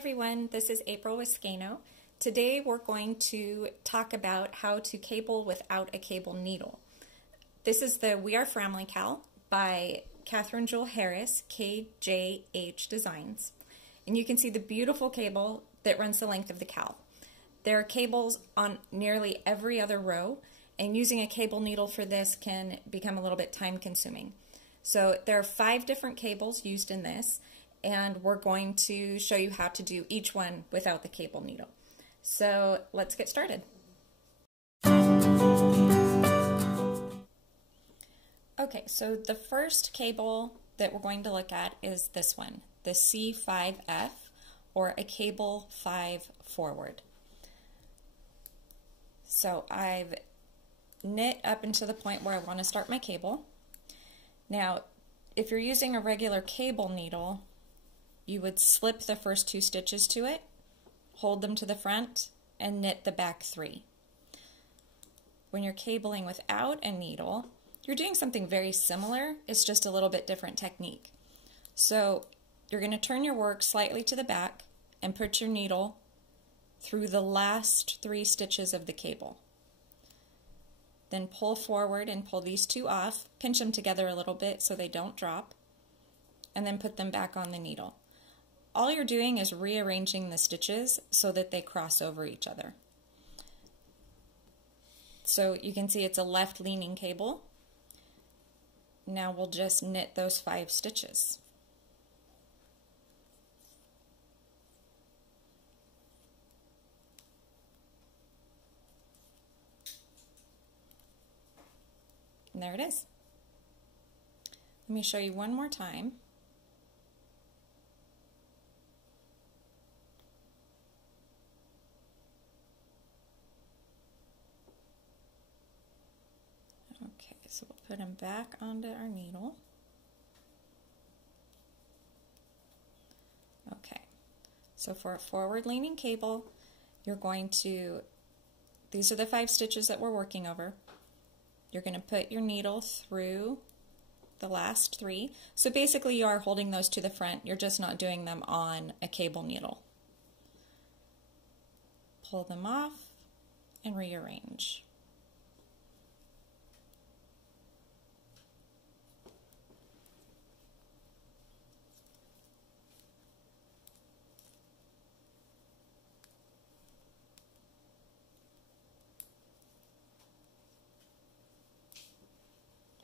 everyone, this is April with Skano. Today we're going to talk about how to cable without a cable needle. This is the We Are Framily Cowl by Catherine Jewel Harris, KJH Designs. And you can see the beautiful cable that runs the length of the cowl. There are cables on nearly every other row, and using a cable needle for this can become a little bit time consuming. So there are 5 different cables used in this, and we're going to show you how to do each one without the cable needle. So let's get started. Okay, so the first cable that we're going to look at is this one, the C5F, or a cable 5 forward. So I've knit up into the point where I want to start my cable. Now, if you're using a regular cable needle, you would slip the first 2 stitches to it, hold them to the front, and knit the back 3. When you're cabling without a needle, you're doing something very similar, it's just a little bit different technique. So you're going to turn your work slightly to the back and put your needle through the last 3 stitches of the cable. Then pull forward and pull these 2 off, pinch them together a little bit so they don't drop, and then put them back on the needle. All you're doing is rearranging the stitches so that they cross over each other. So you can see it's a left leaning cable. Now we'll just knit those 5 stitches. And there it is. Let me show you one more time. Okay, so we'll put them back onto our needle. Okay, so for a forward leaning cable, you're going to, these are the 5 stitches that we're working over. You're going to put your needle through the last 3. So basically you are holding those to the front, you're just not doing them on a cable needle. Pull them off and rearrange.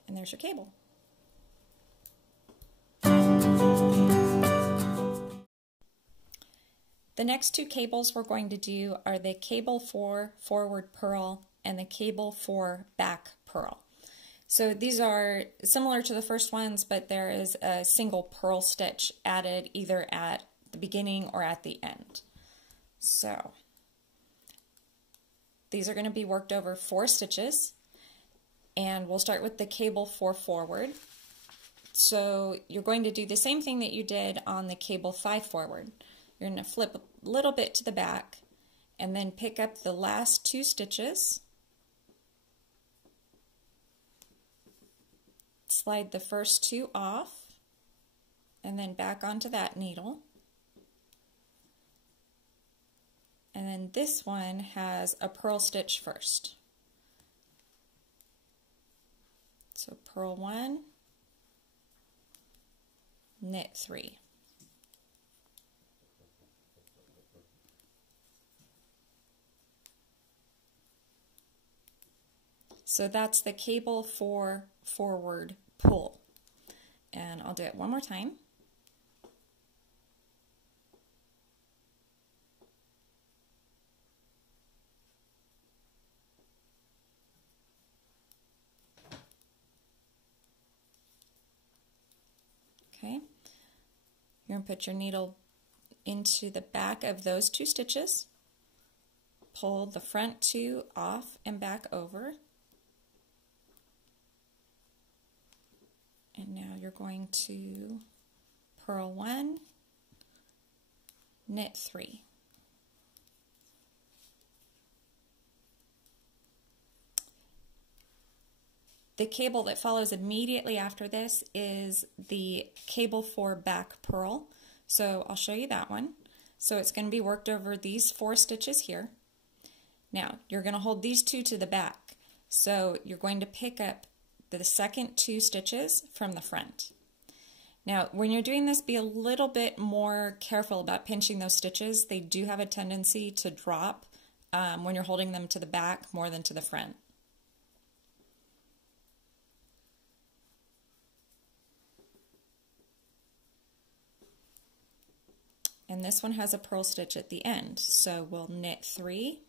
And there's your cable. The next 2 cables we're going to do are the cable for forward purl and the cable for back purl. So these are similar to the first ones, but there is a single purl stitch added either at the beginning or at the end. So these are going to be worked over 4 stitches. And we'll start with the cable for forward. So you're going to do the same thing that you did on the cable 5 forward. You're going to flip a little bit to the back and then pick up the last 2 stitches. Slide the first 2 off and then back onto that needle. And then this one has a purl stitch first. So purl 1, knit 3. So that's the cable for forward pull. And I'll do it one more time. Okay, you're going to put your needle into the back of those 2 stitches, pull the front 2 off and back over, and now you're going to purl 1, knit 3. The cable that follows immediately after this is the cable for back purl. So I'll show you that one. So it's going to be worked over these 4 stitches here. Now you're going to hold these 2 to the back. So you're going to pick up the second 2 stitches from the front. Now when you're doing this, be a little bit more careful about pinching those stitches. They do have a tendency to drop when you're holding them to the back more than to the front. And this one has a purl stitch at the end, so we'll knit 3,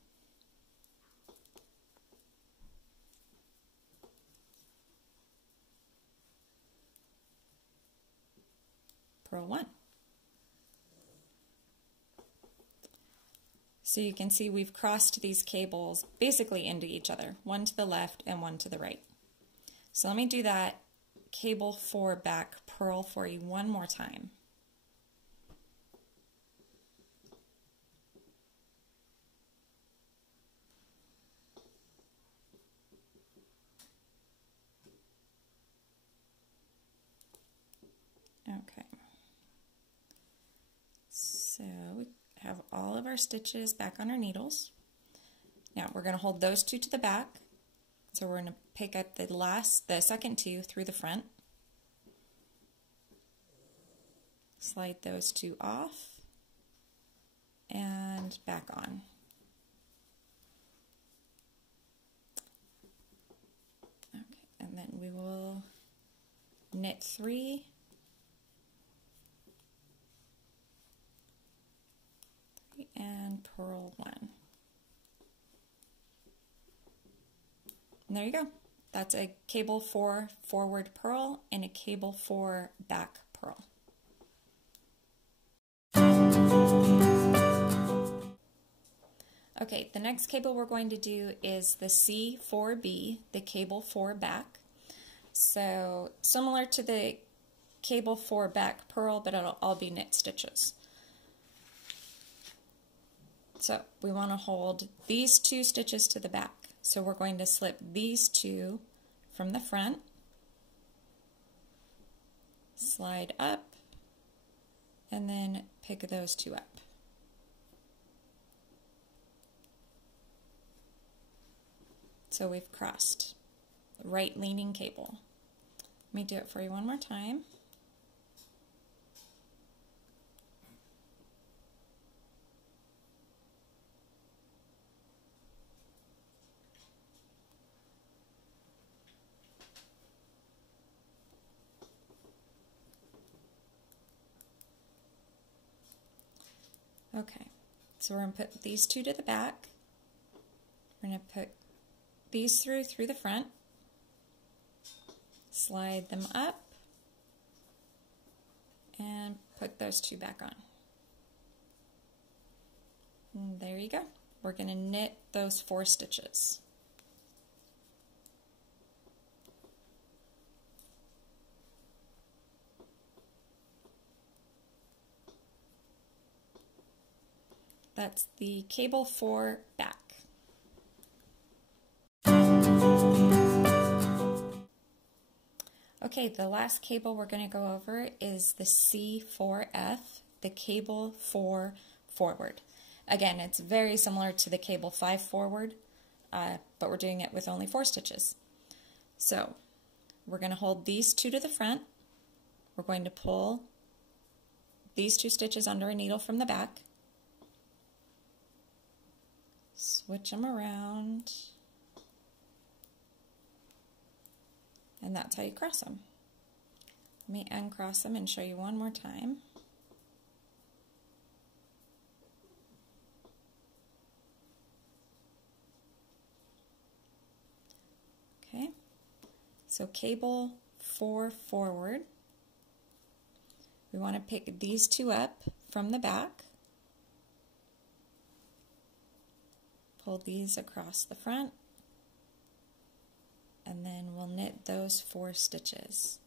purl 1. So you can see we've crossed these cables basically into each other, one to the left and one to the right. So let me do that cable 4 back purl for you one more time. Okay, so we have all of our stitches back on our needles. Now we're going to hold those 2 to the back. So we're going to pick up the second 2 through the front. Slide those 2 off and back on. Okay, and then we will knit 3, and purl 1. And there you go. That's a cable 4 forward purl and a cable 4 back purl. Okay, the next cable we're going to do is the C4B, the cable 4 back. So similar to the cable 4 back purl, but it'll all be knit stitches. So we want to hold these 2 stitches to the back. So we're going to slip these 2 from the front, slide up, and then pick those 2 up. So we've crossed right leaning cable. Let me do it for you one more time. Okay, so we're going to put these 2 to the back. We're going to put these through the front, slide them up, and put those 2 back on. And there you go. We're going to knit those 4 stitches. That's the cable 4 back. Okay, the last cable we're going to go over is the C4F, the cable 4 forward. Again, it's very similar to the cable 5 forward, but we're doing it with only 4 stitches. So we're going to hold these 2 to the front. We're going to pull these 2 stitches under a needle from the back. Switch them around, and that's how you cross them. Let me uncross them and show you one more time. Okay, so cable 4 forward. We want to pick these 2 up from the back. Pull these across the front, and then we'll knit those 4 stitches.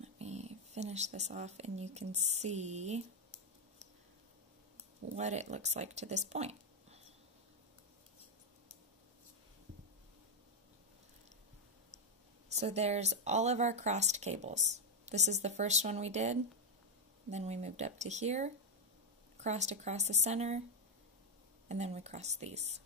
Let me finish this off and you can see what it looks like to this point. So there's all of our crossed cables. This is the first one we did. Then we moved up to here, crossed across the center, and then we crossed these.